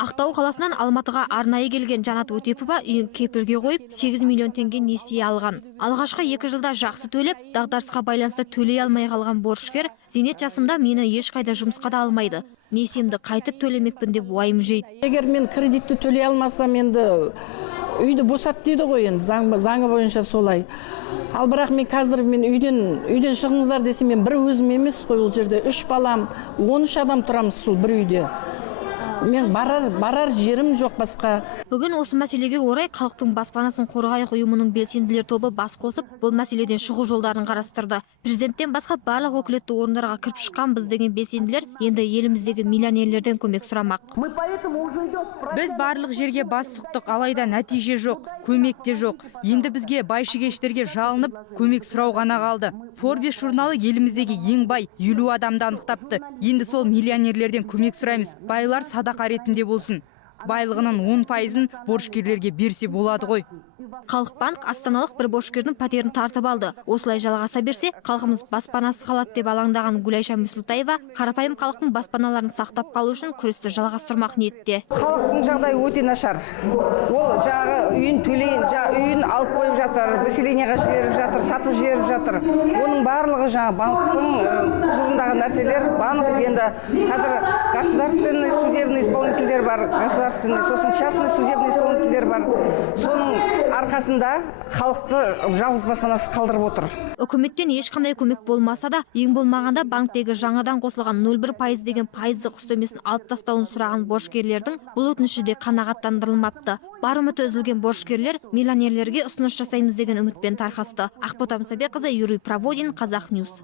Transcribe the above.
Ақтау қаласынан Алматыға арнайы келген Жанат Өтепова үйін кепілге қойып 8 миллион теңге несие алған. Алғашқы 2 жылда жақсы төлеп, дағдарысқа байланысты төлей алмай қалған борышкер зейнет жасымда мені ешқайда жұмысқа да алмайды. Несиемді қайтып төлемекпін деп уайым жейді. Егер мен кредитті төлей алмасам, енді үйді босат дейді ғой, енді заңы бойынша солай. Ал бірақ мен қазір үйден шығыңыздар десем, мен бір өзім емес қой, ол жерде 3 балам, 13 адам тұрамыз сол бір үйде. Мен барар жерім жоқ басқа. Бүгін осы мәселеге орай халықтың баспанасын қорғайық ұйымының белсенділер тобы бас қосып, бұл мәселеден шығу жолдарын қарастырды. Президенттен басқа барлық өкілетті орындарға кіріп шыққан біз деген белсенділер енді еліміздегі миллионерлерден көмек сұрамақ. Біз барлық жерге бас сұқтық, алайда нәтиже жоқ, көмек те жоқ. Енді бізге байшыгештерге жалынып, көмек сұрау ғана қалды. Forbes журналы еліміздегі ең бай 50 адамды анықтапты. Енді сол миллионерлерден көмек сұраймыз. Байлар садақа ретінде болсын. Байлығының 10%-ын борышкерлерге берсе болады ғой. Халық банк астаналық бір борышкердің пәтерін тартып алды. Осылай жалғаса берсе, халқымыз баспанасыз қалады деп алаңдаған Гүлайша Мүсілтаева қарапайым халықтың баспаналарын сақтап қалу үшін күресті жалғастырмақ ниетте. Халықтың жағдайы өте нашар. Ол жағы үйін алып қойып жатыр, выселениеға жіберіп жатыр, сатып жіберіп жатыр. Оның барлығы жаңа банктың құзырындағы нәрселер. Банк енді қазір государственный судебный исполнительдер бар, государственный, сосын частный судебный исполнительдер бар. Соның арқасында халықты жалғыз баспанасыз қалдырып отыр. Үкіметтен ешқандай көмек болмаса да, ең болмағанда банктегі жаңадан қосылған 0,1% деген пайыздық үстемесін алып тастауын сұраған борышкерлердің бұл өтініші де қанағаттандырылмапты. Бар үміті үзілген борышкерлер миллионерлерге ұсыныс жасаймыз деген үмітпен тарқасты. Ақбота Мұсабекқызы, Юрий Проводин, Қазақ Ньюс.